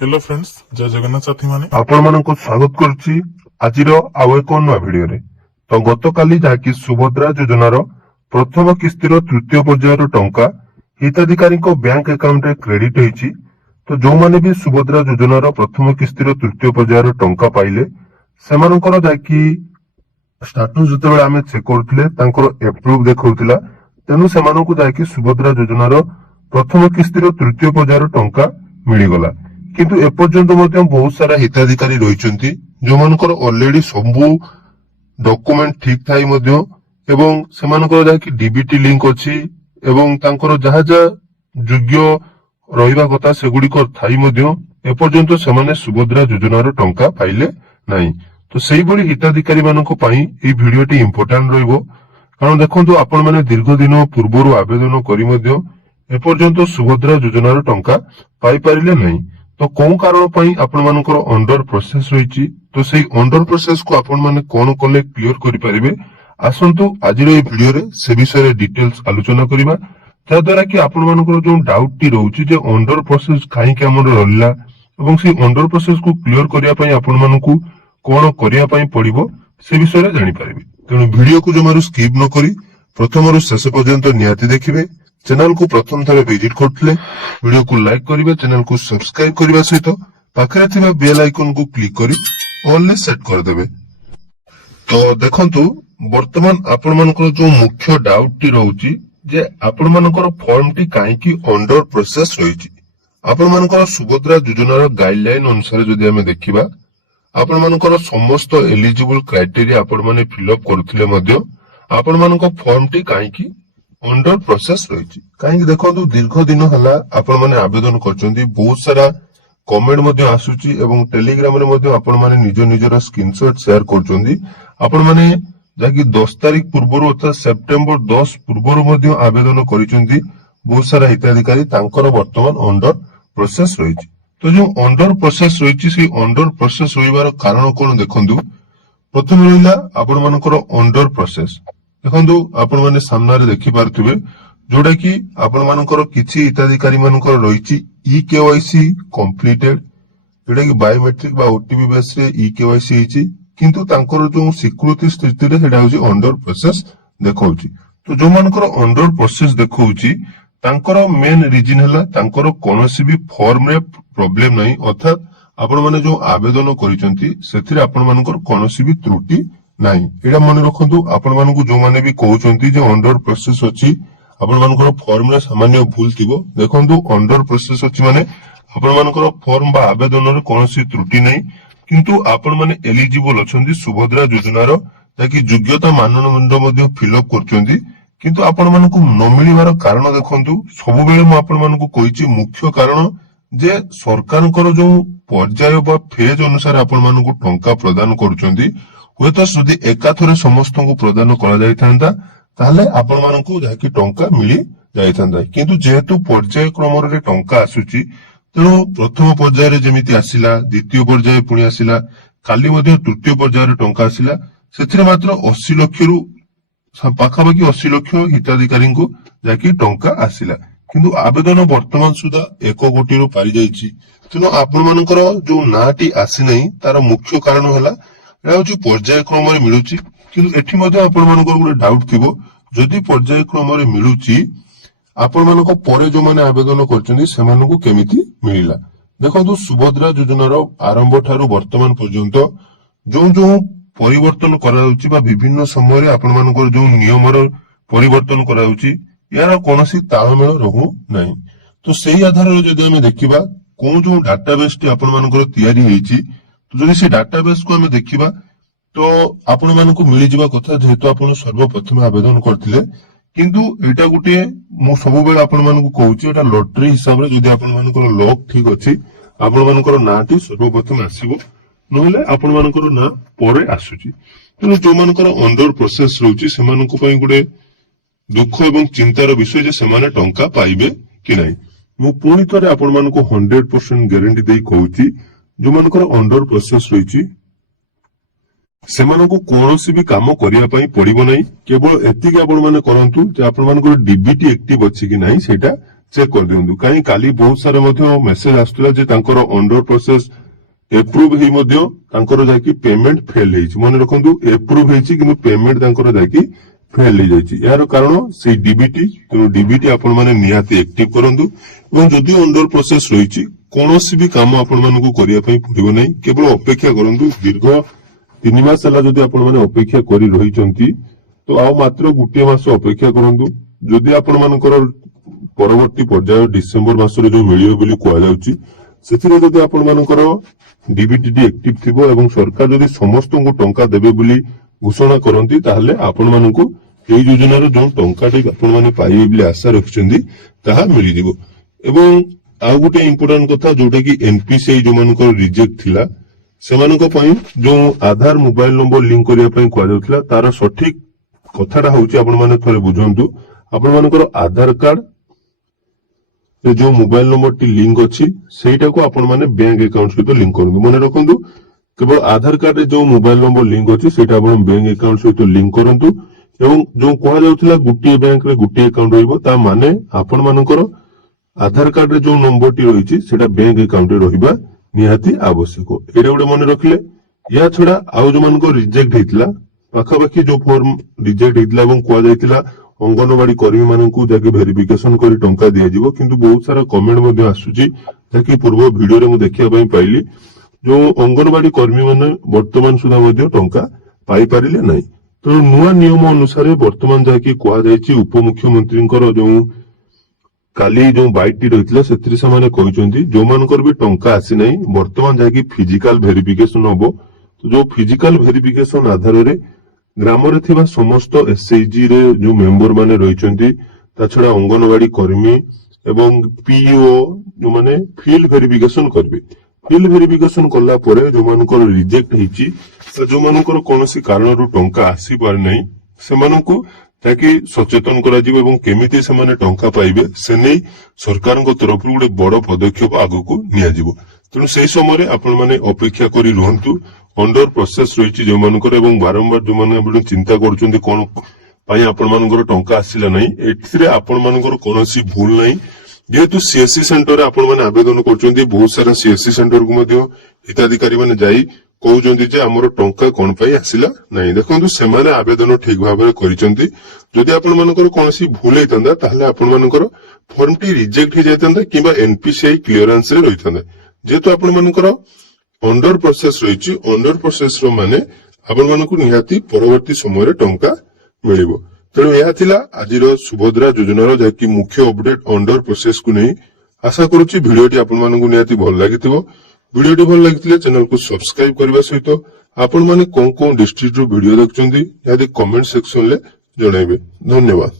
Hello friends जय जगन्नाथ साथी माने ଆପଣମାନଙ୍କୁ ସ୍ୱାଗତ କରୁଛି ଆଜିର ଆଉ ଏକ ନୂଆ ଭିଡିଓରେ। ତ ଗତକାଲି ଯାହାକି ସୁଭଦ୍ରା ଯୋଜନାର ପ୍ରଥମ କିସ୍ତିର ତୃତୀୟ ପର୍ଯ୍ୟାୟର ଟଙ୍କା ହିତାଧିକାରୀଙ୍କ ବ୍ୟାଙ୍କ ଆକାଉଣ୍ଟରେ କ୍ରେଡିଟ୍ ହୋଇଛି। ତ ଯୋଉମାନେ ବି ସୁଭଦ୍ରା ଯୋଜନାର ପ୍ରଥମ କିସ୍ତିର ତୃତୀୟ ପର୍ଯ୍ୟାୟର ଟଙ୍କା ପାଇଲେ ସେମାନଙ୍କର ଯାହାକି ଷ୍ଟାଟସ ଯେତେବେଳେ ଆମେ ଚେକ୍ କରୁଥିଲେ ତାଙ୍କର ଏପ୍ରୁଭ ଦେଖାଉଥିଲା। ତେଣୁ ସେମାନଙ୍କୁ ଯାହାକି ସୁଭଦ୍ରା ଯୋଜନାର ପ୍ରଥମ କିସ୍ତିର ତୃତୀୟ ପର୍ଯ୍ୟାୟର ଟଙ୍କା ମିଳିଗଲା। କିନ୍ତୁ ଏପର୍ଯ୍ୟନ୍ତ ମଧ୍ୟ ବହୁତ ସାରା ହିତାଧିକାରୀ ରହିଛନ୍ତି ଯୋଉମାନଙ୍କର ଅଲରେଡି ସବୁ ଡକୁମେଣ୍ଟ ଠିକ ଥାଇ ମଧ୍ୟ ଏବଂ ସେମାନଙ୍କର ଯାହାକି ଡିବିଟି ଲିଙ୍କ ଅଛି ଏବଂ ତାଙ୍କର ଯାହା ଯାହା ଯୋଗ୍ୟ ରହିବା କଥା ସେଗୁଡିକ ଥାଇ ମଧ୍ୟ ଏପର୍ଯ୍ୟନ୍ତ ସେମାନେ ସୁଭଦ୍ରା ଯୋଜନାର ଟଙ୍କା ପାଇଲେ ନାହିଁ। ତ ସେଇଭଳି ହିତାଧିକାରୀ ମାନଙ୍କ ପାଇଁ ଏହି ଭିଡିଓଟି ଇମ୍ପୋର୍ଟାଣ୍ଟ ରହିବ। କାରଣ ଦେଖନ୍ତୁ ଆପଣମାନେ ଦୀର୍ଘ ଦିନ ପୂର୍ବରୁ ଆବେଦନ କରି ମଧ୍ୟ ଏପର୍ଯ୍ୟନ୍ତ ସୁଭଦ୍ରା ଯୋଜନାର ଟଙ୍କା ପାଇପାରିଲେ ନାହିଁ। ତ କୋଉ କାରଣ ପାଇଁ ଆପଣମାନଙ୍କର ଅଣ୍ଡର ପ୍ରୋସେସ ରହିଛି, ତ ସେଇ ଅଣ୍ଡର ପ୍ରୋସେସ କୁ ଆପଣମାନେ କଣ କଲେ କ୍ଲିୟର କରିପାରିବେ। ଆସନ୍ତୁ ଆଜିର ଏହି ଭିଡିଓରେ ସେ ବିଷୟରେ ଡିଟେଲ୍ସ ଆଲୋଚନା କରିବା, ଯାହାଦ୍ୱାରା କି ଆପଣମାନଙ୍କର ଯୋଉ ଡାଉଟ ଟି ରହୁଛି ଯେ ଅଣ୍ଡର ପ୍ରୋସେସ କାହିଁକି ଆମର ରହିଲା ଏବଂ ସେଇ ଅଣ୍ଡର ପ୍ରୋସେସ କୁ କ୍ଲିୟର କରିବା ପାଇଁ ଆପଣମାନଙ୍କୁ କଣ କରିବା ପାଇଁ ପଡିବ ସେ ବିଷୟରେ ଜାଣିପାରିବେ। ତେଣୁ ଭିଡିଓକୁ ଜମାରୁ ସ୍କିପ୍ ନ କରି ପ୍ରଥମରୁ ଶେଷ ପର୍ଯ୍ୟନ୍ତ ନିହାତି ଦେଖିବେ। चैनल को प्रथम थर विजिट करथिले वीडियो को लाइक करिवे, चैनल को सब्सक्राइब करबा सहित पाखरे थिबा बेल आइकन को क्लिक करी ऑल ने सेट कर देबे। तो देखंतु वर्तमान आपण मानकर जो मुख्य डाउट टी रहउची जे आपण मानकर फॉर्म टी काहे की अंडर प्रोसेस रहिची। आपण मानकर सुभद्रा योजनार गाइडलाइन अनुसार जदि हमें देखिबा आपण मानकर समस्त एलिजिबल क्राइटेरिया आपण माने फिल अप करथिले मध्य आपण मानकर फॉर्म टी काहे की अंडर प्रोसेस रही कहीं देखो दीर्घ दिन है आपण मैंने आवेदन करछंती, बहुत सारा कमेंट मध्य आसुची एवं टेलीग्राम रे मध्य आपण माने निज निजर स्क्रीनशॉट शेयर करछंती। आपण माने जाकी 10 तारिख पूर्व अर्थात सेप्टेम्बर 10 पूर्व मध्य आवेदन करिसंती। बहुत सारा हिताधिकारी तांकर वर्तमान अंडर प्रोसेस रही। तो जो अंडर प्रोसेस रही से अंडर प्रोसेस रहिबार कारण कोन देखंतु। प्रथम रहिला आपण मानकर अंडर प्रोसेस देखो आपण माने सामने देखि पारथिबे जोड़ा कि आपण मानकर किछि हिताधिकारी मानकर रहिछि ई केवाईसी कंप्लीटेड, जोड़ा कि बायोमेट्रिक बा ओटीपी बेस रे ई केवाईसी हिछि, किंतु तांकर जो स्वीकृति स्थिति रे हेडा होछि अंडर प्रोसेस देखौछि। तो जो मानकर अंडर प्रोसेस देखौछि तांकर मेन रीजन हला तांकर कोनोसी भी फॉर्म रे प्रॉब्लम नहीं, अर्थात आपण माने जो आवेदन करिसंती सेथिरे आपण मानकर कोनोसी भी त्रुटि नहीं। एटा मन रखंतु आपण मानकु जो माने भी कहउचंती जे अंडर प्रोसेस अछि आपण मानकर फॉर्म रे सामान्य भूल थिबो। देखंतु अंडर प्रोसेस अछि माने आपण मानकर फॉर्म बा आवेदन रे कोनोसी त्रुटि नहीं, किंतु आपण माने एलिजिबल अछंती सुभद्रा योजनार ताकि योग्यता मानदंड मध्ये फिल अप करचंती, किंतु आपण मानकु न मिलिबार कारण देखंतु सब बेले म आपण मानकु कहिछि मुख्य कारण जे सरकारଙ୍କର जो पर्याय बा फेज अनुसार आपण मानकु टंका प्रदान करूचंती हुए तो जदि एकाथरे समस्त को प्रदान करा जाइथांता ताहले आपण मानकु जाकी टंका मिली जाइथांता, किंतु जेहेतु पर्याय क्रम रे टंका आसुची तेणु प्रथम पर्याय रे जेमिति आसिला, द्वितीय पर्याय पुणी आसिला, काली मध्ये तृतीय पर्याय रे टंका आसिला, सेथिरे मात्र 80 लाख रु पाखापाखि 80 लाख हिताधिकारी को जाकी टंका आसिला, किंतु आवेदन वर्तमान सुधा 1 कोटी रु पारि जाइछि। तेणु आपण मानकर जो नाटी आसी नहीं तार मुख्य कारण हला पर्याय क्रम मिलूची, किंतु एठी मध्ये आपण मानकर गोटे डाउट थिबो जदि पर्याय क्रम मिलूची आपण मानक परे जो माने आवेदन करचंदी सेमानकु केमिति मिलिला। देखंतु सुभद्रा योजनार आरंभ ठारू वर्तमान पर्यंत जो जो परिवर्तन कराउची बा विभिन्न समय रे आपण मानकर जो नियमर परिवर्तन कराउची यार कोनोसी तालमेल रहू नहीं। तो सेही आधार रे जदि हम देखिबा कोन जो डाटाबेस टी आपण मानकर तयारी हेची, तो जदि से डाटाबेस को हमें देखिबा तो आपण मानकु मिली जिबा कथा जेहेतु आपण सर्वप्रथम आवेदन करथिले, किंतु एटा गुटे मु सब बेले आपण मानकु कहूची एटा लॉटरी हिसाब रे जदि आपण मानकर लॉक ठीक अछि आपण मानकर नाटी सर्वप्रथम आसीबो, नहले आपण मानकर ना परे आसुची। तेणु जो मानकर अंडर प्रोसेस रहउची सेमानकु पई गुटे दुख एवं चिंतार विषय जे सेमाने टंका पाइबे कि नहीं। मु पुणी थरे आपण मानकु 100% गारंटी देई कहूची जो मानकर अंडर प्रोसेस रहिची सेमानकु कोनोसी भी काम करिया पई पड़िबो नहीं, केवल एतिक आपण माने करंतु जे आपण मानकर डीबीटी एक्टिव अछि कि नहीं सेटा ଚେକ୍ କରିଦିଅନ୍ତୁ। କାହିଁ କାଲି ବହୁତ ସାରା ମଧ୍ୟ ମେସେଜ ଆସୁଥିଲା ଯେ ତାଙ୍କର ଅଣ୍ଡର ପ୍ରୋସେସ ଏପ୍ରୁଭ ହେଇ ମଧ୍ୟ ତାଙ୍କର ଯାଇକି ପେମେଣ୍ଟ ଫେଲ ହେଇଛି। ମନେ ରଖନ୍ତୁ, ଏପ୍ରୁଭ ହେଇଛି କିନ୍ତୁ ପେମେଣ୍ଟ ତାଙ୍କର ଯାଇକି ଫେଲ ହେଇଯାଇଛି। ଏହାର କାରଣ ସେଇ ଡିବିଟି। ତେଣୁ ଡିବିଟି ଆପଣ ମାନେ ନିହାତି ଆକ୍ଟିଭ କରନ୍ତୁ ଏବଂ ଯଦି ଅଣ୍ଡର ପ୍ରୋସେସ ରହିଛି କୌଣସି ବି କାମ ଆପଣ ମାନଙ୍କୁ କରିବା ପାଇଁ ପଡିବ ନାହିଁ, କେବଳ ଅପେକ୍ଷା କରନ୍ତୁ। ଦୀର୍ଘ 3 ମାସ ହେଲା ଯଦି ଆପଣ ମାନେ ଅପେକ୍ଷା କରି ରହିଛନ୍ତି ତ ଆଉ ମାତ୍ର ଗୋଟିଏ ମାସ ଅପେକ୍ଷା କରନ୍ତୁ। ଯଦି ଆପଣ ମାନଙ୍କର ପରବର୍ତ୍ତୀ ପର୍ଯ୍ୟାୟ ଡିସେମ୍ବର ମାସରେ ଯୋଉ ମିଳିବ ବୋଲି କୁହାଯାଉଛି, ସେଥିରେ ଯଦି ଆପଣ ମାନଙ୍କର ଡିବିଟି ଆକ୍ଟିଭ ଥିବ ଏବଂ ସରକାର ଯଦି ସମସ୍ତଙ୍କୁ ଟଙ୍କା ଦେବେ ବୋଲି ଘୋଷଣା କରନ୍ତି, ତାହେଲେ ଆପଣ ମାନଙ୍କୁ ଏହି ଯୋଜନାର ଯୋଉ ଟଙ୍କାଟି ଆପଣ ମାନେ ପାଇବେ ବୋଲି ଆଶା ରଖିଛନ୍ତି ତାହା ମିଳିଯିବ। ଏବଂ ଆଉ ଗୋଟେ ଇମ୍ପୋର୍ଟାଣ୍ଟ କଥା, ଯୋଉଟା କି ଏନପିସିଆଇ ଯୋଉମାନଙ୍କର ରିଜେକ୍ଟ ଥିଲା ସେମାନଙ୍କ ପାଇଁ ଯୋଉ ଆଧାର ମୋବାଇଲ ନମ୍ବର ଲିଙ୍କ କରିବା ପାଇଁ କୁହାଯାଉଥିଲା, ତାର ସଠିକ କଥାଟା ହଉଛି ଆପଣ ମାନେ ଥରେ ବୁଝନ୍ତୁ। ଆପଣ ମାନଙ୍କର ଆଧାର କାର୍ଡ ଯୋଉ ମୋବାଇଲ ନମ୍ବରଟି ଲିଙ୍କ ଅଛି ସେଇଟାକୁ ଆପଣ ମାନେ ବ୍ୟାଙ୍କ ଆକାଉଣ୍ଟ ସହିତ ଲିଙ୍କ କରନ୍ତୁ। ମନେ ରଖନ୍ତୁ, କେବଳ ଆଧାର କାର୍ଡରେ ଯୋଉ ମୋବାଇଲ ନମ୍ବର ଲିଙ୍କ ଅଛି ସେଇଟା ଆପଣ ବ୍ୟାଙ୍କ ଆକାଉଣ୍ଟ ସହିତ ଲିଙ୍କ କରନ୍ତୁ। ଏବଂ ଯୋଉ କୁହାଯାଉଥିଲା ଗୋଟିଏ ବ୍ୟାଙ୍କରେ ଗୋଟିଏ ଆକାଉଣ୍ଟ ରହିବ, ତା ମାନେ ଆପଣ ମାନଙ୍କର ଆଧାର କାର୍ଡରେ ଯୋଉ ନମ୍ବରଟି ରହିଛି ସେଟା ବ୍ୟାଙ୍କ ଆକାଉଣ୍ଟରେ ରହିବା ନିହାତି ଆବଶ୍ୟକ। ଏଇଟା ଗୋଟେ ମନେ ରଖିଲେ। ଏହା ଛଡା ଆଉ ଯୋଉମାନଙ୍କ ରିଜେକ୍ଟ ହେଇଥିଲା, ପାଖାପାଖି ଯୋଉ ଫର୍ମ ରିଜେକ୍ଟ ହେଇଥିଲା ଏବଂ କୁହାଯାଇଥିଲା ଅଙ୍ଗନବାଡି କର୍ମୀ ମାନଙ୍କୁ ଯାଇକି ଭେରିଫିକେସନ କରି ଟଙ୍କା ଦିଆଯିବ, କିନ୍ତୁ ବହୁତ ସାରା କମେଣ୍ଟ ମଧ୍ୟ ଆସୁଛି ଯାହାକି ପୂର୍ବ ଭିଡିଓରେ ମୁଁ ଦେଖିବା ପାଇଁ ପାଇଲି। ଯୋଉ ଅଙ୍ଗନବାଡି କର୍ମୀ ମାନେ ବର୍ତ୍ତମାନ ସୁଦ୍ଧା ମଧ୍ୟ ଟଙ୍କା ପାଇପାରିଲେ ନାହିଁ। ତେଣୁ ନୂଆ ନିୟମ ଅନୁସାରେ ବର୍ତ୍ତମାନ ଯାହାକି କୁହାଯାଇଛି, ଉପମୁଖ୍ୟମନ୍ତ୍ରୀଙ୍କର ଯୋଉ କାଲି ଯୋଉ ବାଇଟଟି ରହିଥିଲା ସେଥିରେ ସେମାନେ କହିଛନ୍ତି ଯୋଉମାନଙ୍କର ବି ଟଙ୍କା ଆସିନାହିଁ ବର୍ତ୍ତମାନ ଯାଇକି ଫିଜିକାଲ ଭେରିଫିକେସନ ହବ। ତ ଯୋଉ ଫିଜିକାଲ ଭେରିଫିକେସନ ଆଧାରରେ ଗ୍ରାମରେ ଥିବା ସମସ୍ତ ଏସଏଚଜି ରେ ଯୋଉ ମେମ୍ବର ମାନେ ରହିଛନ୍ତି, ତା ଛଡା ଅଙ୍ଗନବାଡି କର୍ମୀ ଏବଂ ପିଇଓ ଯୋଉମାନେ ଫିଲ୍ଡ ଭେରିଫିକେସନ କରିବେ। ଫିଲ୍ଡ ଭେରିଫିକେସନ କଲା ପରେ ଯୋଉମାନଙ୍କର ରିଜେକ୍ଟ ହେଇଛି, ଯୋଉମାନଙ୍କର କୌଣସି କାରଣରୁ ଟଙ୍କା ଆସିପାରି ନାହିଁ, ସେମାନଙ୍କୁ ଯାହାକି ସଚେତନ କରାଯିବ ଏବଂ କେମିତି ସେମାନେ ଟଙ୍କା ପାଇବେ ସେ ନେଇ ସରକାରଙ୍କ ତରଫରୁ ଗୋଟେ ବଡ ପଦକ୍ଷେପ ଆଗକୁ ନିଆଯିବ। ତେଣୁ ସେଇ ସମୟରେ ଆପଣ ମାନେ ଅପେକ୍ଷା କରି ରୁହନ୍ତୁ। ଅଣ୍ଡର ପ୍ରୋସେସ ରହିଛି ଯୋଉମାନଙ୍କର ଏବଂ ବାରମ୍ବାର ଯୋଉମାନେ ଆପଣ ଚିନ୍ତା କରୁଛନ୍ତି କଣ ପାଇଁ ଆପଣ ମାନଙ୍କର ଟଙ୍କା ଆସିଲା ନାହିଁ, ଏଥିରେ ଆପଣ ମାନଙ୍କର କୌଣସି ଭୁଲ ନାହିଁ। ଯେହେତୁ ସିଏସସି ସେଣ୍ଟରରେ ଆପଣ ମାନେ ଆବେଦନ କରୁଛନ୍ତି, ବହୁତ ସାରା ସିଏସସି ସେଣ୍ଟରକୁ ମଧ୍ୟ ହିତାଧିକାରୀ ମାନେ ଯାଇ କହୁଛନ୍ତି ଯେ ଆମର ଟଙ୍କା କଣ ପାଇଁ ଆସିଲା ନାହିଁ। ଦେଖନ୍ତୁ, ସେମାନେ ଆବେଦନ ଠିକ ଭାବରେ କରିଛନ୍ତି। ଯଦି ଆପଣ ମାନଙ୍କର କୌଣସି ଭୁଲ ହେଇଥାନ୍ତା ତାହେଲେ ଆପଣ ମାନଙ୍କର ଫର୍ମଟି ରିଜେକ୍ଟ ହେଇଯାଇଥାନ୍ତା କିମ୍ବା ଏନପିସିଆଇ କ୍ଲିୟରାନ୍ସ ରେ ରହିଥାନ୍ତା। ଯେହେତୁ ଆପଣ ମାନଙ୍କର ଅଣ୍ଡର ପ୍ରୋସେସ ରହିଛି, ଅଣ୍ଡର ପ୍ରୋସେସ ର ମାନେ ଆପଣ ମାନଙ୍କୁ ନିହାତି ପରବର୍ତ୍ତୀ ସମୟରେ ଟଙ୍କା ମିଳିବ। ତେଣୁ ଏହା ଥିଲା ଆଜିର ସୁଭଦ୍ରା ଯୋଜନାର ଯାହାକି ମୁଖ୍ୟ ଅପଡେଟ ଅଣ୍ଡର ପ୍ରୋସେସକୁ ନେଇ। ଆଶା କରୁଛି ଭିଡିଓଟି ଆପଣମାନଙ୍କୁ ନିହାତି ଭଲ ଲାଗିଥିବ। ଭିଡିଓଟି ଭଲ ଲାଗିଥିଲେ ଚ୍ୟାନେଲକୁ ସବସ୍କ୍ରାଇବ କରିବା ସହିତ ଆପଣ ମାନେ କୋଉ କୋଉ ଡିଷ୍ଟ୍ରିକ୍ଟରୁ ଭିଡିଓ ଦେଖୁଛନ୍ତି ନିହାତି କମେଣ୍ଟ ସେକ୍ସନରେ ଜଣାଇବେ। ଧନ୍ୟବାଦ।